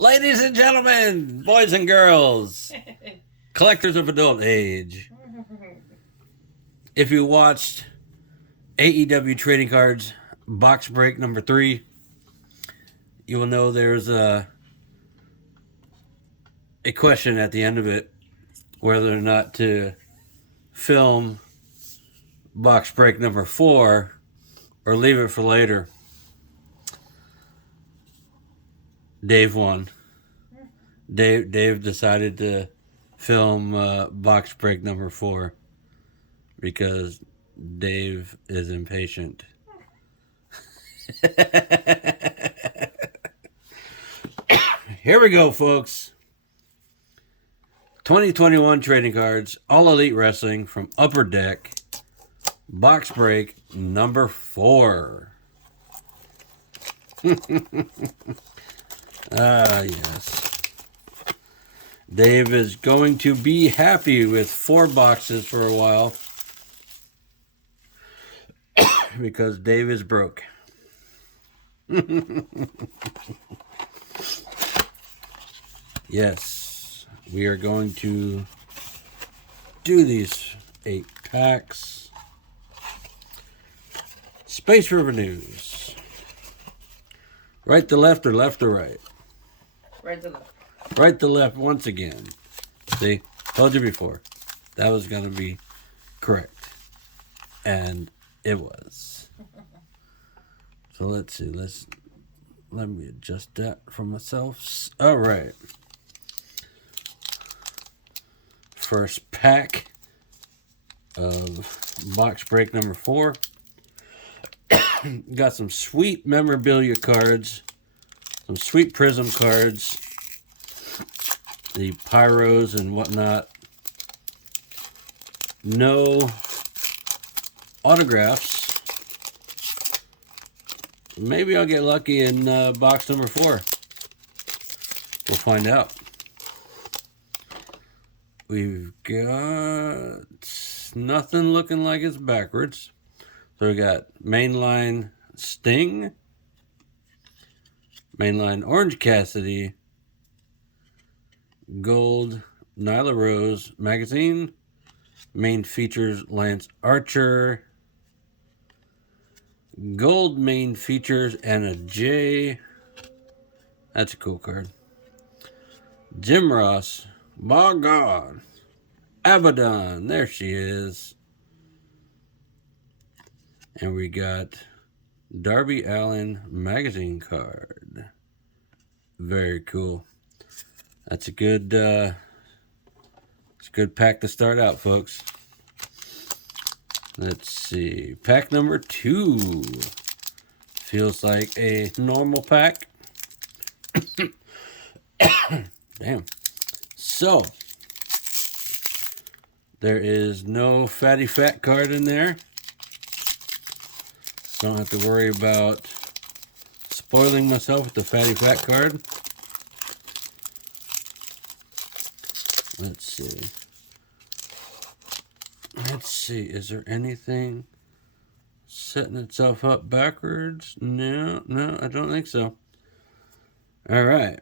Ladies and gentlemen, boys and girls, collectors of adult age, if you watched AEW Trading Cards Box Break number 3, you will know there's a question at the end of it whether or not to film Box Break number 4 or leave it for later. Dave won. Dave decided to film Box Break number 4 because Dave is impatient. Here we go, folks. 2021 trading cards, All Elite Wrestling from Upper Deck, Box Break number 4. Yes. Dave is going to be happy with 4 boxes for a while because Dave is broke. Yes, we are going to do these 8 packs. Space River News. Right to left or left to right? Right to left. Right to left once again. See, told you before. That was going to be correct. And it was. So let's see. Let me adjust that for myself. All right. First pack of Box Break number 4. Got some sweet memorabilia cards. Some sweet Prism cards. The pyros and whatnot. No autographs. Maybe I'll get lucky in box number 4. We'll find out. We've got nothing looking like it's backwards. So we got Mainline Sting, Mainline Orange Cassidy, Gold Nyla Rose Magazine, main features Lance Archer, Gold main features Anna Jay. That's a cool card. Jim Ross, by God, Abaddon, there she is. And we got Darby Allin magazine card. Very cool. That's a good pack to start out, folks. Let's see. Pack number 2. Feels like a normal pack. Damn. So, there is no fatty fat card in there. Don't have to worry about spoiling myself with the fatty fat card. Let's see. Is there anything setting itself up backwards? No, I don't think so. All right.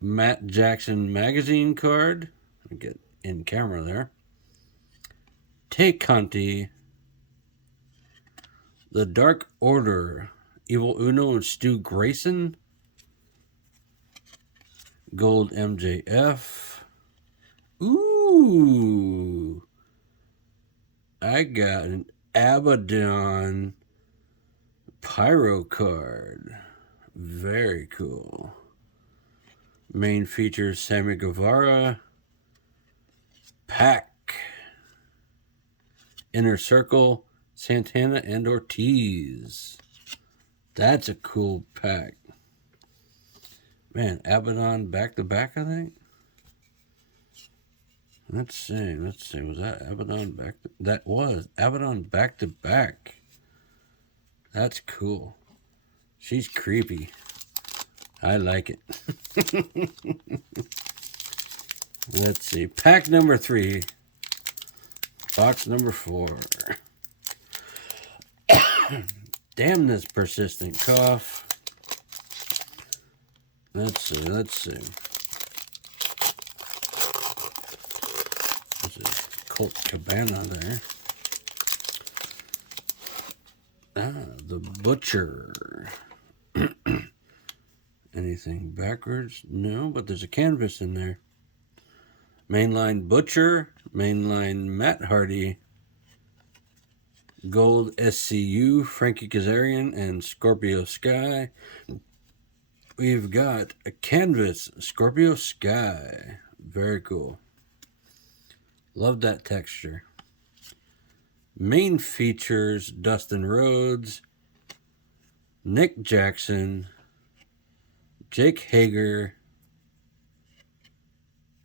Matt Jackson magazine card. Let me get in camera there. Tay Conti. The Dark Order. Evil Uno and Stu Grayson. Gold MJF. Ooh. I got an Abaddon Pyro card. Very cool. Main features Sammy Guevara. Pack. Inner Circle. Santana and Ortiz. That's a cool pack. Man, Abaddon back-to-back, I think? Let's see. Was that Abaddon back-to... That was Abaddon back-to-back. That's cool. She's creepy. I like it. Let's see. Pack number 3. Box number 4. Damn this persistent cough. Let's see. There's a Colt Cabana there. The Butcher. Anything backwards? No, but there's a canvas in there. Mainline Butcher, mainline Matt Hardy, Gold SCU, Frankie Kazarian, and Scorpio Sky. We've got a canvas, Scorpio Sky. Very cool. Love that texture. Main features, Dustin Rhodes, Nick Jackson, Jake Hager,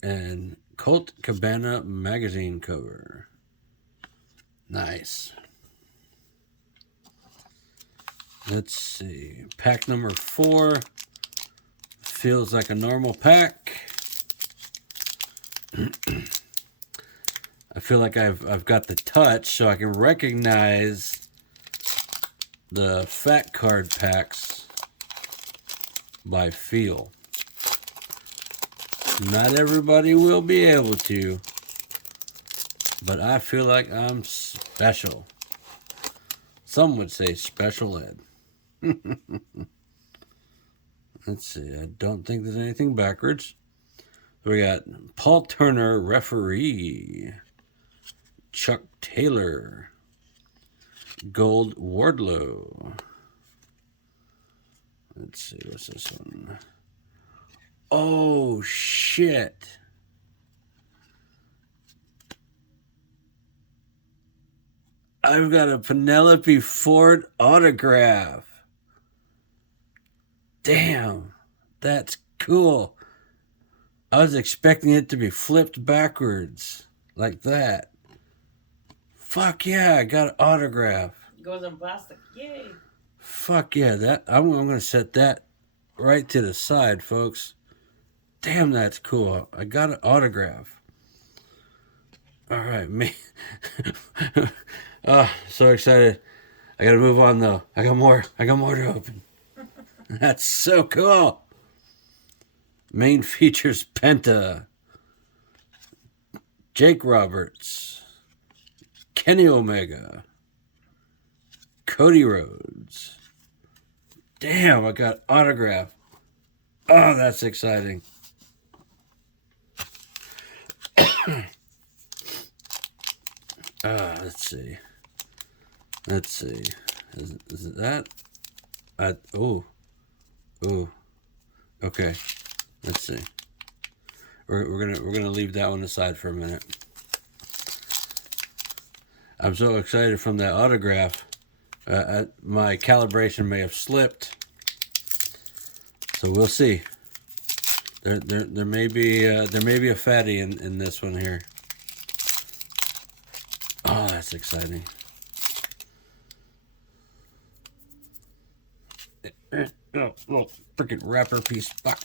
and Colt Cabana magazine cover. Nice. Let's see. Pack number 4. Feels like a normal pack. I feel like I've got the touch, so I can recognize the fat card packs by feel. Not everybody will be able to, but I feel like I'm special. Some would say special ed. Let's see. I don't think there's anything backwards. We got Paul Turner, referee. Chuck Taylor. Gold Wardlow. Let's see. What's this one? Oh, shit. I've got a Penelope Ford autograph. Damn, that's cool. I was expecting it to be flipped backwards like that. Fuck yeah, I got an autograph. It goes in plastic. Yay. Fuck yeah, that I'm going to set that right to the side, folks. Damn, that's cool. I got an autograph. All right, me. Oh, so excited. I got to move on though. I got more to open. That's so cool. Main features Penta, Jake Roberts, Kenny Omega, Cody Rhodes. Damn, I got autograph. Oh, that's exciting. Let's see. Is it that? Okay. Let's see. We're gonna leave that one aside for a minute. I'm so excited from that autograph. My calibration may have slipped, so we'll see. There may be a fatty in this one here. Oh, that's exciting. Oh, little freaking wrapper piece. Fuck.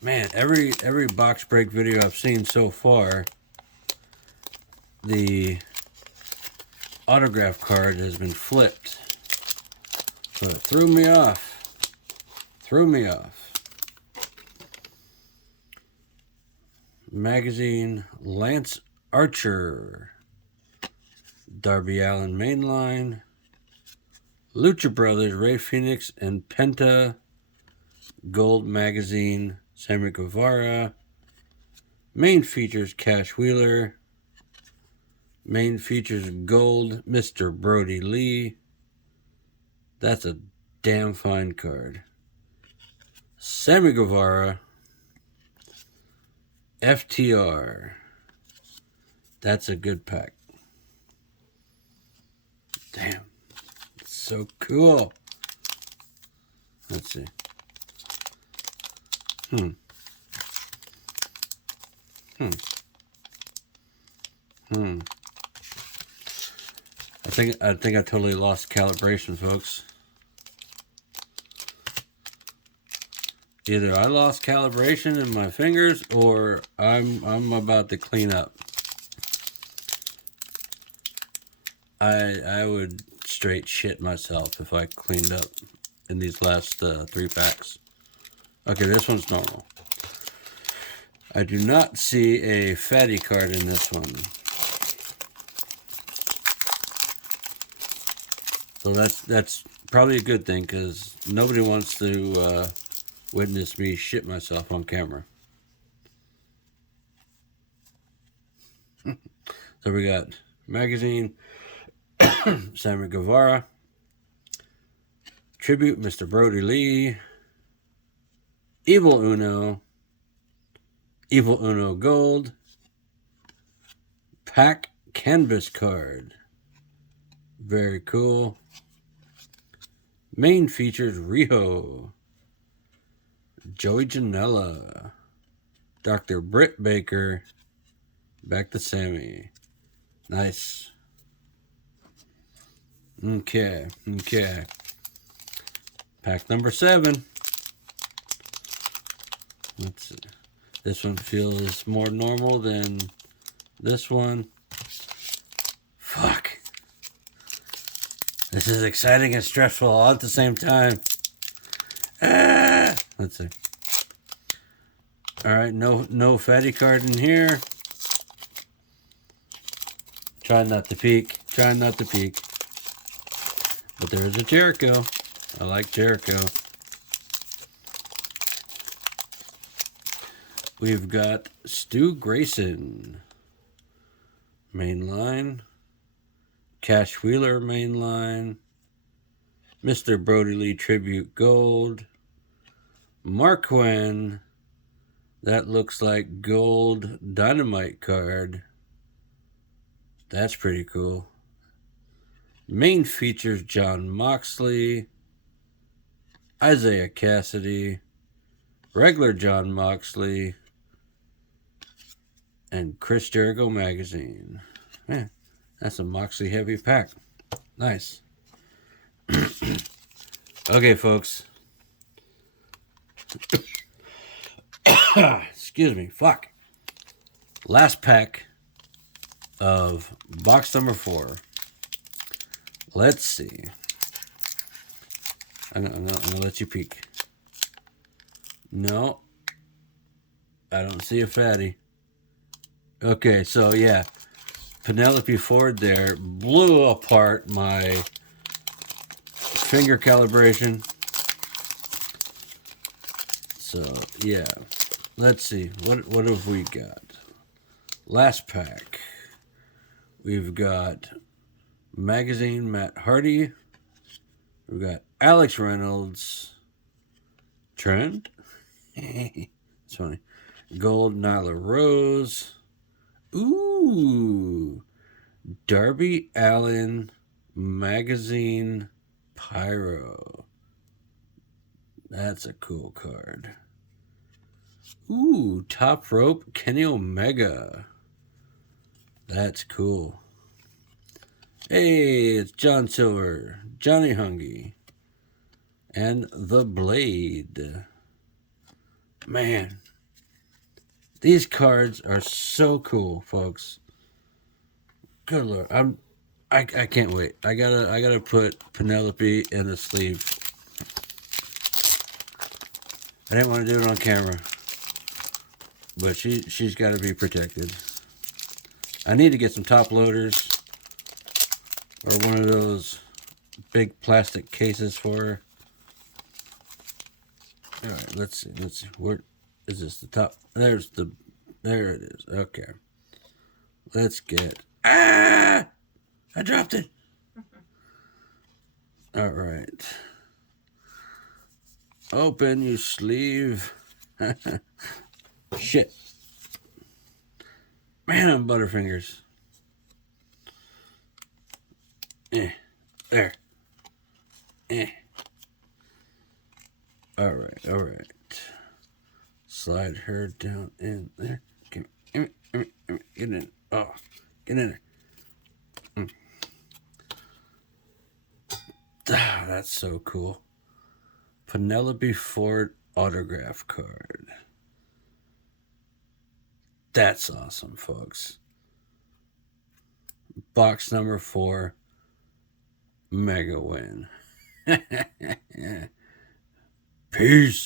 Man, every box break video I've seen so far, the autograph card has been flipped. So it threw me off. Magazine, Lance Archer, Darby Allin mainline, Lucha Brothers, Ray Phoenix and Penta, Gold magazine, Sammy Guevara, main features Cash Wheeler, main features Gold, Mr. Brody Lee. That's a damn fine card. Sammy Guevara, FTR. That's a good pack. Damn. It's so cool. Let's see. I think I totally lost calibration, folks. Either I lost calibration in my fingers or I'm about to clean up. I would straight shit myself if I cleaned up in these last 3 packs. Okay, this one's normal. I do not see a fatty card in this one. So that's probably a good thing, because nobody wants to witness me shit myself on camera. So we got magazine, Sammy Guevara, tribute, Mr. Brody Lee, Evil Uno Gold, pack canvas card. Very cool. Main features Riho, Joey Janela, Dr. Britt Baker, back to Sammy. Nice. Okay. Pack number 7. Let's see. This one feels more normal than this one. Fuck. This is exciting and stressful all at the same time. Let's see. Alright, no fatty card in here. Trying not to peek. But there is a Jericho. I like Jericho. We've got Stu Grayson, main line. Cash Wheeler, main line. Mr. Brody Lee Tribute Gold. Marquand. That looks like gold dynamite card. That's pretty cool. Main features John Moxley, Isaiah Cassidy, regular John Moxley, and Chris Jericho magazine. Man, that's a Moxley heavy pack. Nice. Okay, folks. Excuse me. Fuck. Last pack of box number 4. Let's see. I'm gonna let you peek. No. I don't see a fatty. Okay, so yeah. Penelope Ford there blew apart my finger calibration. So yeah. Let's see. What have we got? Last pack. We've got magazine Matt Hardy. We've got Alex Reynolds. Trent. It's funny. Gold Nyla Rose. Ooh. Darby Allin magazine Pyro. That's a cool card. Ooh, Top Rope Kenny Omega. That's cool. Hey, it's John Silver, Johnny Hungy, and The Blade. Man, these cards are so cool, folks. Good Lord, I can't wait. I gotta put Penelope in the sleeve. I didn't want to do it on camera, but she's got to be protected. I need to get some top loaders or one of those big plastic cases for her. All right, let's see. Where is this? The top? There it is. Okay. Let's get. I dropped it. All right. Open your sleeve. Shit. Man, I'm Butterfingers. There. All right. Slide her down in there. Get in. Oh, get in there. That's so cool. Penelope Ford autograph card. That's awesome, folks. Box number 4. mega win. Peace.